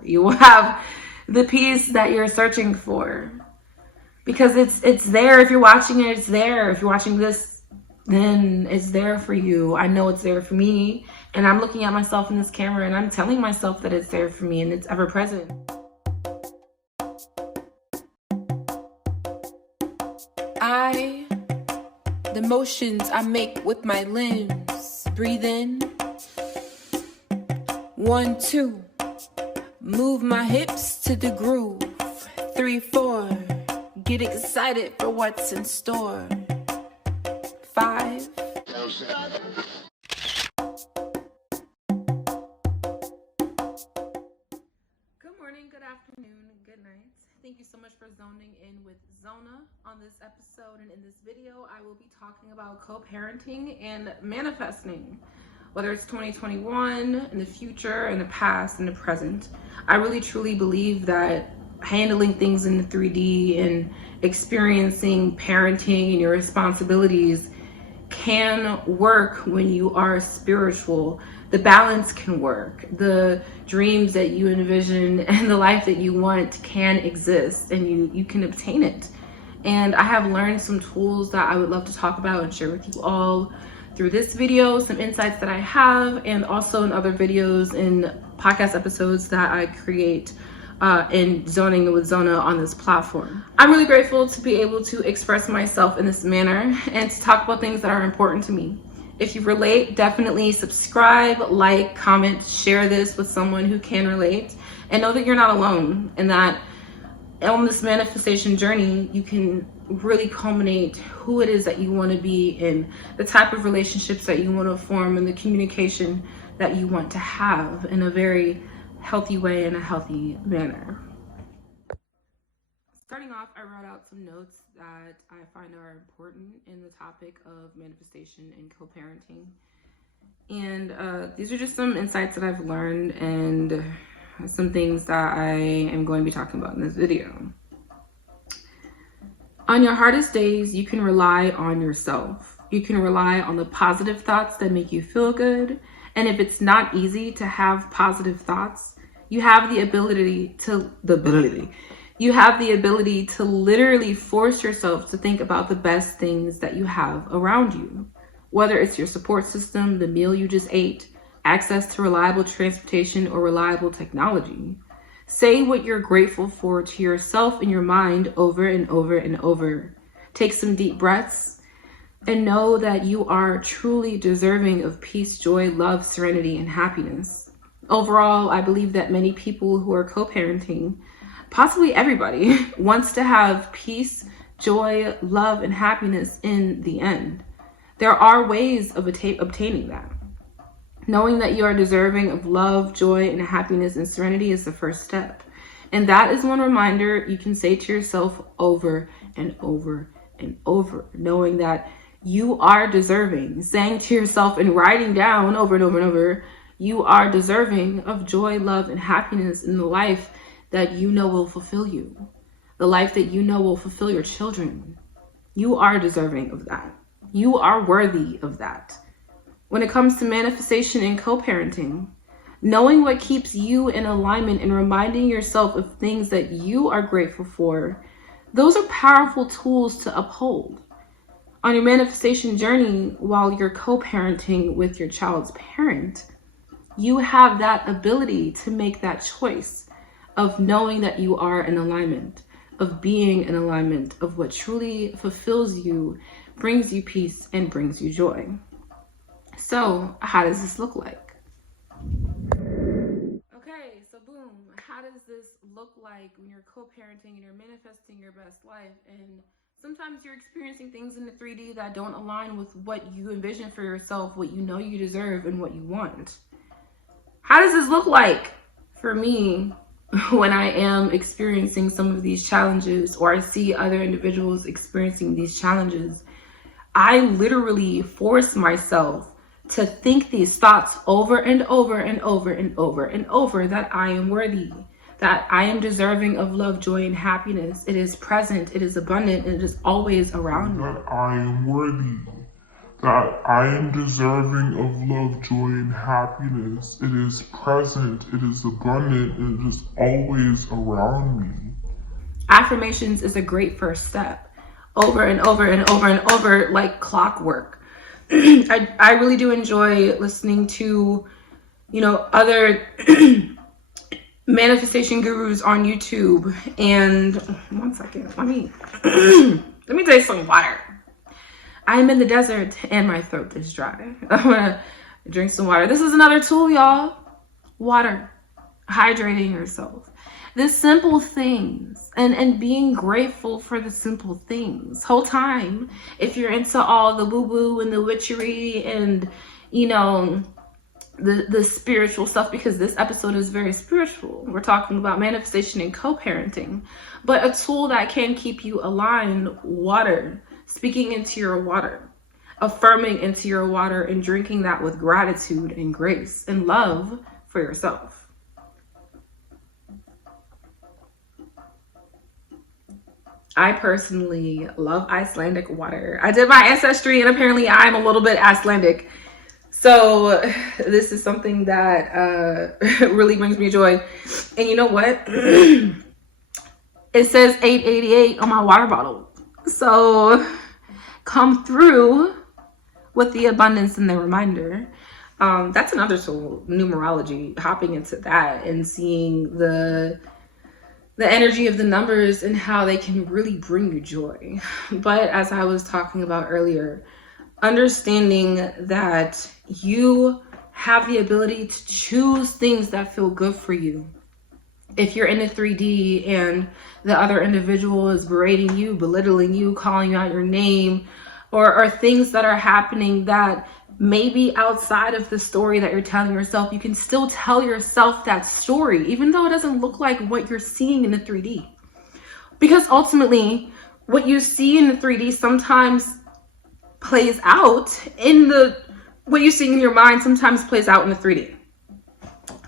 for. You will have the peace that you're searching for. Because it's there. If you're watching it, it's there. If you're watching this, then it's there for you. I know it's there for me. And I'm looking at myself in this camera and I'm telling myself that it's there for me and it's ever present. The motions I make with my limbs. Breathe in. 1, 2. Move my hips to the groove. 3, 4. Get excited for what's in store. 5. Good morning, good afternoon, good night. Thank you so much for zoning in with Zona on this episode. And in this video, I will be talking about co-parenting and manifesting. Whether it's 2021, in the future, in the past, in the present. I really truly believe that handling things in the 3D and experiencing parenting and your responsibilities can work when you are spiritual. The balance can work. The dreams that you envision and the life that you want can exist, and you can obtain it. And I have learned some tools that I would love to talk about and share with you all through this video, some insights that I have, and also in other videos and podcast episodes that I create in Zoning with Zona on this platform. I'm really grateful to be able to express myself in this manner and to talk about things that are important to me. If you relate, definitely subscribe, like, comment, share this with someone who can relate, and know that you're not alone, and that on this manifestation journey, you can really culminate who it is that you want to be in, the type of relationships that you want to form, and the communication that you want to have in a very healthy way, in a healthy manner. Starting off, I wrote out some notes that I find are important in the topic of manifestation and co-parenting. And these are just some insights that I've learned and some things that I am going to be talking about in this video. On your hardest days, you can rely on yourself. You can rely on the positive thoughts that make you feel good. And if it's not easy to have positive thoughts, you have the ability to literally force yourself to think about the best things that you have around you. Whether it's your support system, the meal you just ate, access to reliable transportation, or reliable technology. Say what you're grateful for to yourself in your mind over and over and over. Take some deep breaths and know that you are truly deserving of peace, joy, love, serenity, and happiness. Overall, I believe that many people who are co-parenting, possibly everybody, wants to have peace, joy, love, and happiness in the end. There are ways of obtaining that. Knowing that you are deserving of love, joy, and happiness and serenity is the first step. And that is one reminder you can say to yourself over and over and over, knowing that you are deserving, saying to yourself and writing down over and over and over, you are deserving of joy, love, and happiness in the life that you know will fulfill you, the life that you know will fulfill your children. You are deserving of that. You are worthy of that. When it comes to manifestation and co-parenting, knowing what keeps you in alignment and reminding yourself of things that you are grateful for, those are powerful tools to uphold. On your manifestation journey, while you're co-parenting with your child's parent, you have that ability to make that choice of knowing that you are in alignment, of being in alignment, of what truly fulfills you, brings you peace, and brings you joy. So, how does this look like? Okay, so boom, how does this look like when you're co-parenting and you're manifesting your best life? And sometimes you're experiencing things in the 3D that don't align with what you envision for yourself, what you know you deserve, and what you want. How does this look like for me when I am experiencing some of these challenges, or I see other individuals experiencing these challenges? I literally force myself to think these thoughts over and over and over and over and over, that I am worthy, that I am deserving of love, joy, and happiness. It is present, it is abundant, and it is always around me. That I am worthy, that I am deserving of love, joy, and happiness. It is present, it is abundant, and it is always around me. Affirmations is a great first step. Over and over and over and over, like clockwork. I really do enjoy listening to, other manifestation gurus on YouTube. And one second, let me take some water. I'm in the desert and my throat is dry. I'm gonna drink some water. This is another tool, y'all. Water. Hydrating yourself. The simple things and being grateful for the simple things. Whole time, if you're into all the woo-woo and the witchery and, the spiritual stuff, because this episode is very spiritual. We're talking about manifestation and co-parenting. But a tool that can keep you aligned, water. Speaking into your water. Affirming into your water and drinking that with gratitude and grace and love for yourself. I personally love Icelandic water. I did my ancestry and apparently I'm a little bit Icelandic. So this is something that really brings me joy. And you know what? It says 888 on my water bottle. So come through with the abundance and the reminder. That's another tool, numerology, hopping into that and seeing the energy of the numbers and how they can really bring you joy. But as I was talking about earlier, understanding that you have the ability to choose things that feel good for you. If you're in a 3D and the other individual is berating you, belittling you, calling out your name, or things that are happening that maybe outside of the story that you're telling yourself, you can still tell yourself that story, even though it doesn't look like what you're seeing in the 3D. Because ultimately, what you see in the 3D sometimes plays out in what you see in your mind sometimes plays out in the 3D.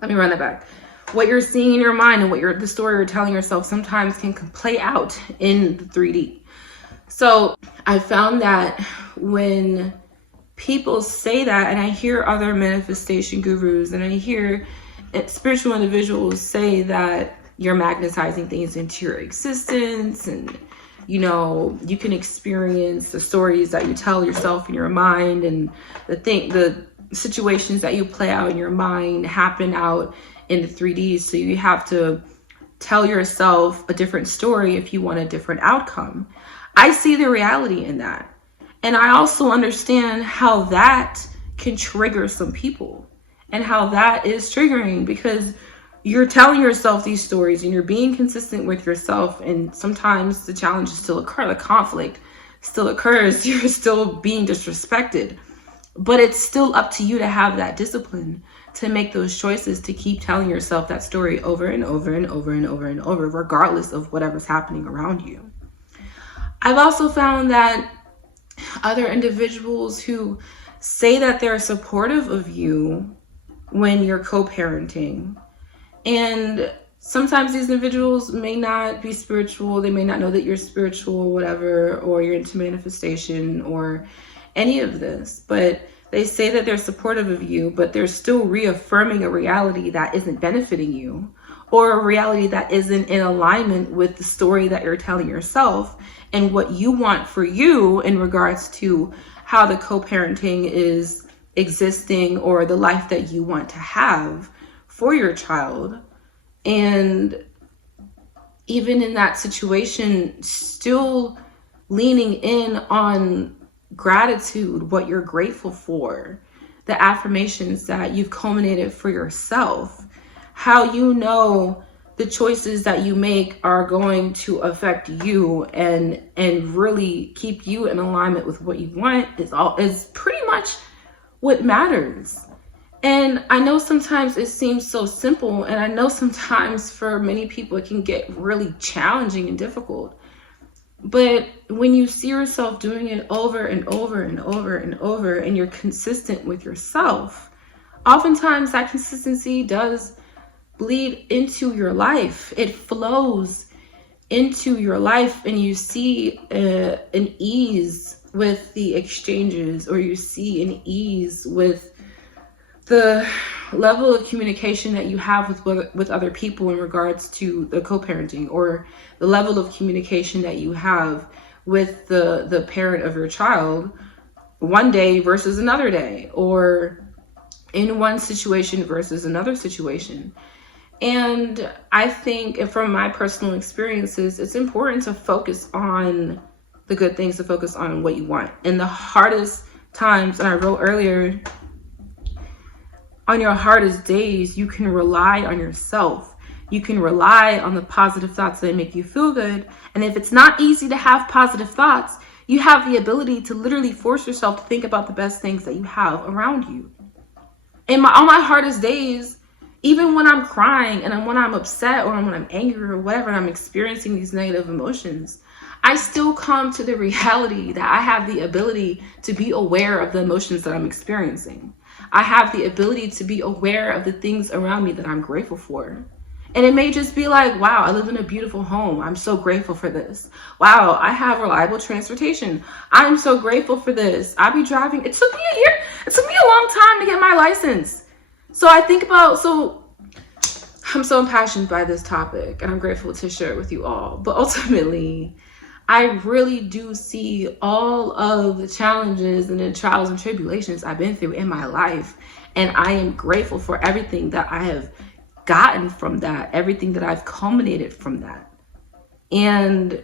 Let me run that back. What you're seeing in your mind and the story you're telling yourself sometimes can play out in the 3D. So I found that when people say that, and I hear other manifestation gurus and I hear spiritual individuals say that you're magnetizing things into your existence and you can experience the stories that you tell yourself in your mind and the situations that you play out in your mind happen out in the 3D. So you have to tell yourself a different story if you want a different outcome. I see the reality in that. And I also understand how that can trigger some people and how that is triggering because you're telling yourself these stories and you're being consistent with yourself. And sometimes the challenges still occur, the conflict still occurs. You're still being disrespected, but it's still up to you to have that discipline to make those choices, to keep telling yourself that story over and over and over and over and over, regardless of whatever's happening around you. I've also found that other individuals who say that they're supportive of you when you're co-parenting, and sometimes these individuals may not be spiritual, they may not know that you're spiritual, whatever, or you're into manifestation or any of this, but they say that they're supportive of you, but they're still reaffirming a reality that isn't benefiting you, or a reality that isn't in alignment with the story that you're telling yourself and what you want for you in regards to how the co-parenting is existing or the life that you want to have for your child. And even in that situation, still leaning in on gratitude, what you're grateful for, the affirmations that you've culminated for yourself, how the choices that you make are going to affect you and really keep you in alignment with what you want is pretty much what matters. And I know sometimes it seems so simple, and I know sometimes for many people it can get really challenging and difficult. But when you see yourself doing it over and over and over and over, and you're consistent with yourself, oftentimes that consistency does bleed into your life. It flows into your life, and you see an ease with the exchanges, or you see an ease with the level of communication that you have with other people in regards to the co-parenting, or the level of communication that you have with the parent of your child one day versus another day, or in one situation versus another situation. And I think, and from my personal experiences, it's important to focus on the good things, to focus on what you want. In the hardest times, and I wrote earlier, on your hardest days, you can rely on yourself. You can rely on the positive thoughts that make you feel good. And if it's not easy to have positive thoughts, you have the ability to literally force yourself to think about the best things that you have around you. On my hardest days, even when I'm crying and when I'm upset, or when I'm angry or whatever, and I'm experiencing these negative emotions, I still come to the reality that I have the ability to be aware of the emotions that I'm experiencing. I have the ability to be aware of the things around me that I'm grateful for. And it may just be like, wow, I live in a beautiful home. I'm so grateful for this. Wow, I have reliable transportation. I'm so grateful for this. I'll be driving. It took me a year. It took me a long time to get my license. So I think about, I'm so impassioned by this topic, and I'm grateful to share it with you all. But ultimately, I really do see all of the challenges and the trials and tribulations I've been through in my life. And I am grateful for everything that I have gotten from that, everything that I've culminated from that. And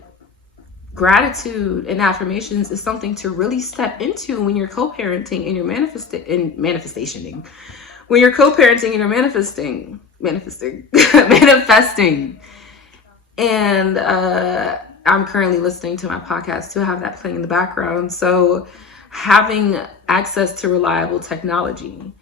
gratitude and affirmations is something to really step into when you're co-parenting and you're manifesting. When you're co-parenting and you're manifesting. And I'm currently listening to my podcast to have that playing in the background. So having access to reliable technology,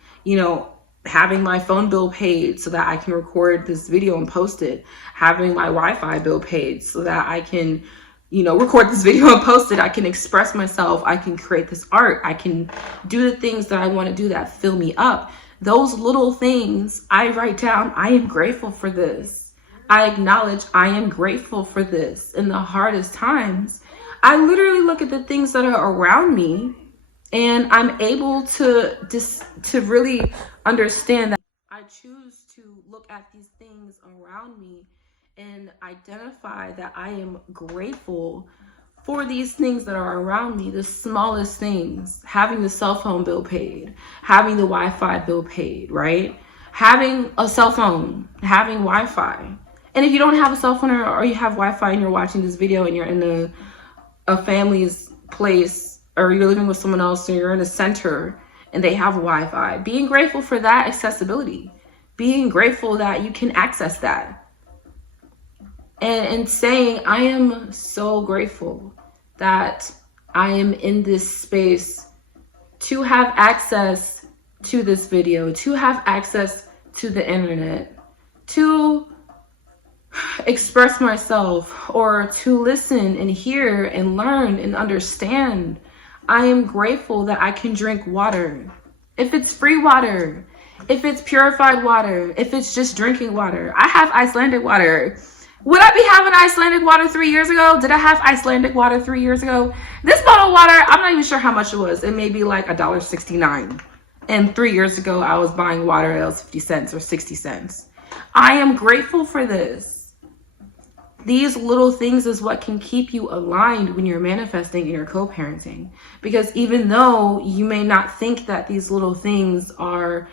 having my phone bill paid so that I can record this video and post it, having my Wi-Fi bill paid so that I can, record this video and post it. I can express myself. I can create this art. I can do the things that I want to do that fill me up. Those little things I write down. I am grateful for this. I acknowledge I am grateful for this. In the hardest times, I literally look at the things that are around me, and I'm able to really understand that I choose to look at these things around me and identify that I am grateful for these things that are around me, the smallest things, having the cell phone bill paid, having the Wi-Fi bill paid, right? Having a cell phone, having Wi-Fi. And if you don't have a cell phone or you have Wi-Fi and you're watching this video and you're in a family's place, or you're living with someone else and you're in a center and they have Wi-Fi, being grateful for that accessibility, being grateful that you can access that. And saying, I am so grateful that I am in this space to have access to this video, to have access to the internet, to express myself, or to listen and hear and learn and understand. I am grateful that I can drink water. If it's free water, if it's purified water, if it's just drinking water. I have Icelandic water. Would I be having Icelandic water 3 years ago? Did I have Icelandic water 3 years ago? This bottle of water, I'm not even sure how much it was. It may be like $1.69. And 3 years ago, I was buying water that was 50 cents or 60 cents. I am grateful for this. These little things is what can keep you aligned when you're manifesting and you're co-parenting. Because even though you may not think that these little things are,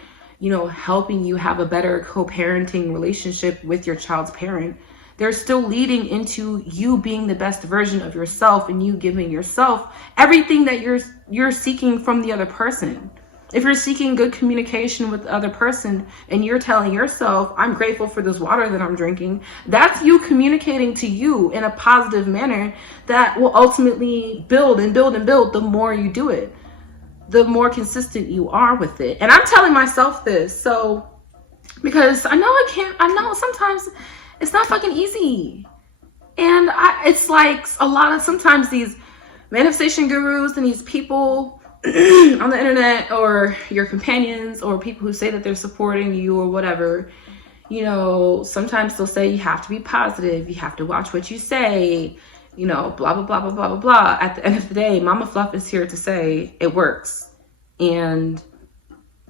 helping you have a better co-parenting relationship with your child's parent, they're still leading into you being the best version of yourself and you giving yourself everything that you're seeking from the other person. If you're seeking good communication with the other person and you're telling yourself, I'm grateful for this water that I'm drinking, that's you communicating to you in a positive manner that will ultimately build and build and build the more you do it, the more consistent you are with it. And I'm telling myself this, because I know sometimes it's not fucking easy. And it's like sometimes these manifestation gurus and these people on the internet, or your companions, or people who say that they're supporting you or whatever, sometimes they'll say you have to be positive, you have to watch what you say, blah, blah, blah, blah, blah, blah, blah. At the end of the day, Mama Fluff is here to say it works. And,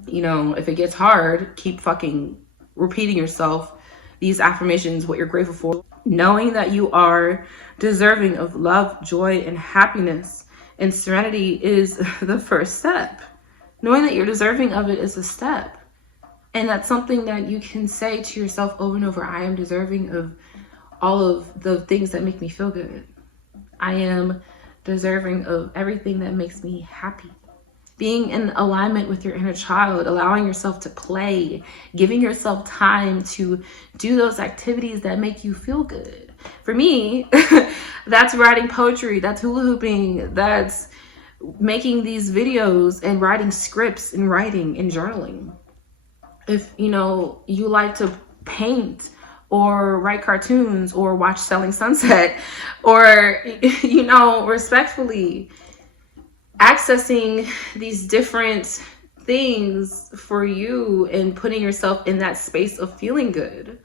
if it gets hard, keep fucking repeating yourself these affirmations, what you're grateful for. Knowing that you are deserving of love, joy, and happiness and serenity is the first step. Knowing that you're deserving of it is a step. And that's something that you can say to yourself over and over. I am deserving of all of the things that make me feel good. I am deserving of everything that makes me happy. Being in alignment with your inner child, allowing yourself to play, giving yourself time to do those activities that make you feel good. For me, that's writing poetry, that's hula hooping, that's making these videos and writing scripts and writing and journaling. If, you like to paint or write cartoons or watch Selling Sunset or, respectfully accessing these different things for you and putting yourself in that space of feeling good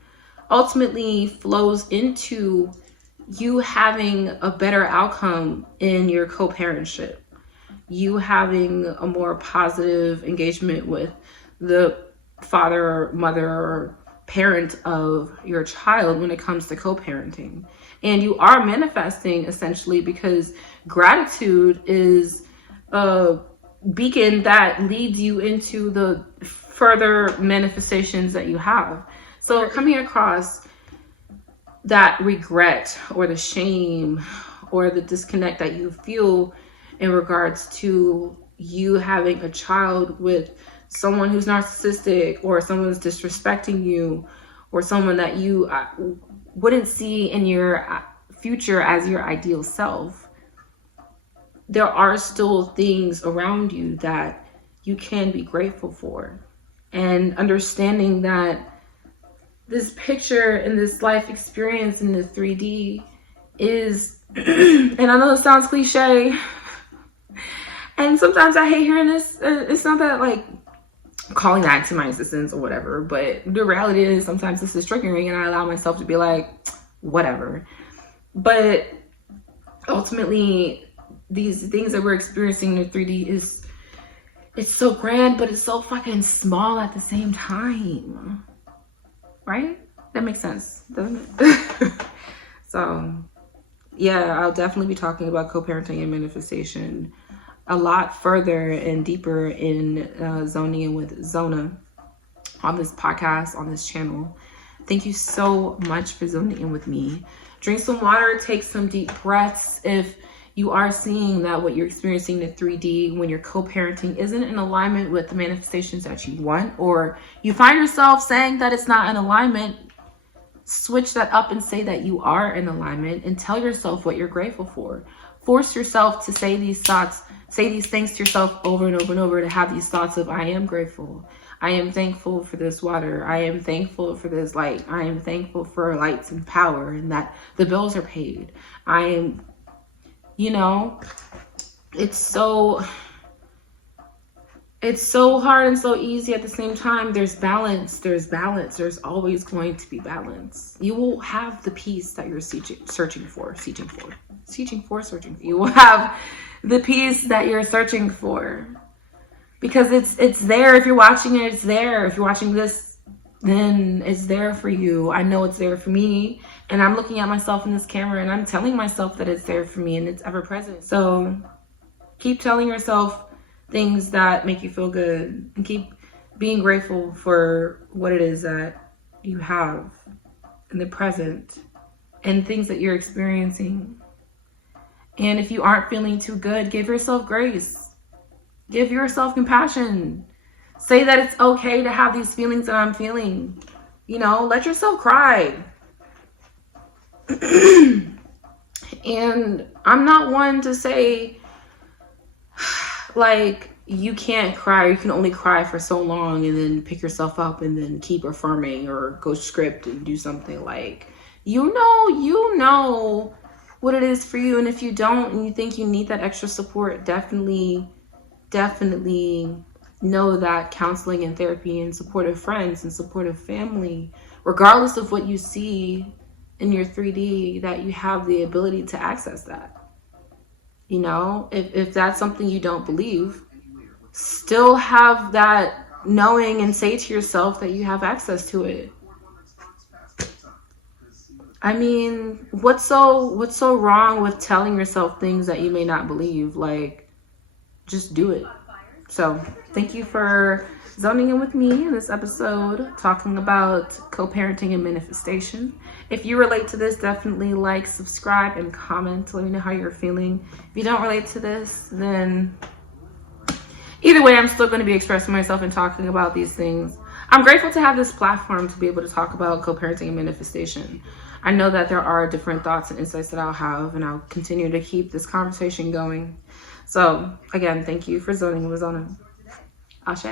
ultimately flows into you having a better outcome in your co-parentship, you having a more positive engagement with the father, mother, or parent of your child when it comes to co-parenting. And you are manifesting essentially because gratitude is a beacon that leads you into the further manifestations that you have. So coming across that regret or the shame or the disconnect that you feel in regards to you having a child with someone who's narcissistic or someone who's disrespecting you or someone that you wouldn't see in your future as your ideal self, there are still things around you that you can be grateful for. And understanding that this picture and this life experience in the 3D is, and I know it sounds cliche, and sometimes I hate hearing this. It's not that like calling that to my existence or whatever, but the reality is sometimes this is triggering and I allow myself to be like, whatever. But ultimately, these things that we're experiencing in 3D it's so grand, but it's so fucking small at the same time. Right? That makes sense, doesn't it? So, yeah, I'll definitely be talking about co-parenting and manifestation a lot further and deeper in Zoning with Zona on this podcast, on this channel. Thank you so much for zoning in with me. Drink some water, take some deep breaths. If you are seeing that what you're experiencing in 3D when you're co-parenting isn't in alignment with the manifestations that you want, or you find yourself saying that it's not in alignment, switch that up and say that you are in alignment and tell yourself what you're grateful for. Force yourself to say these thoughts, say these things to yourself over and over and over, to have these thoughts of, I am grateful. I am thankful for this water. I am thankful for this light. I am thankful for lights and power and that the bills are paid. I am, it's so hard and so easy at the same time. There's balance. There's always going to be balance. You will have the peace that you're searching for. You will have the peace that you're searching for. Because it's there. If you're watching it, it's there. If you're watching this, then it's there for you. I know it's there for me. And I'm looking at myself in this camera and I'm telling myself that it's there for me and it's ever present. So keep telling yourself things that make you feel good and keep being grateful for what it is that you have in the present and things that you're experiencing. And if you aren't feeling too good, give yourself grace. Give yourself compassion. Say that it's okay to have these feelings that I'm feeling. Let yourself cry. And I'm not one to say, like, you can't cry. You can only cry for so long and then pick yourself up and then keep affirming or go script and do something like, you know what it is for you. And if you don't and you think you need that extra support, definitely know that counseling and therapy and supportive friends and supportive family, regardless of what you see in your 3D that you have the ability to access that. You know, if that's something you don't believe, still have that knowing and say to yourself that you have access to it. I mean, what's so wrong with telling yourself things that you may not believe? Like, just do it. So thank you for zoning in with me in this episode, talking about co-parenting and manifestation. If you relate to this, definitely like, subscribe, and comment. Let me know how you're feeling. If you don't relate to this, then either way, I'm still going to be expressing myself and talking about these things. I'm grateful to have this platform to be able to talk about co-parenting and manifestation. I know that there are different thoughts and insights that I'll have, and I'll continue to keep this conversation going. So again, thank you for zoning with Zona. Ashe.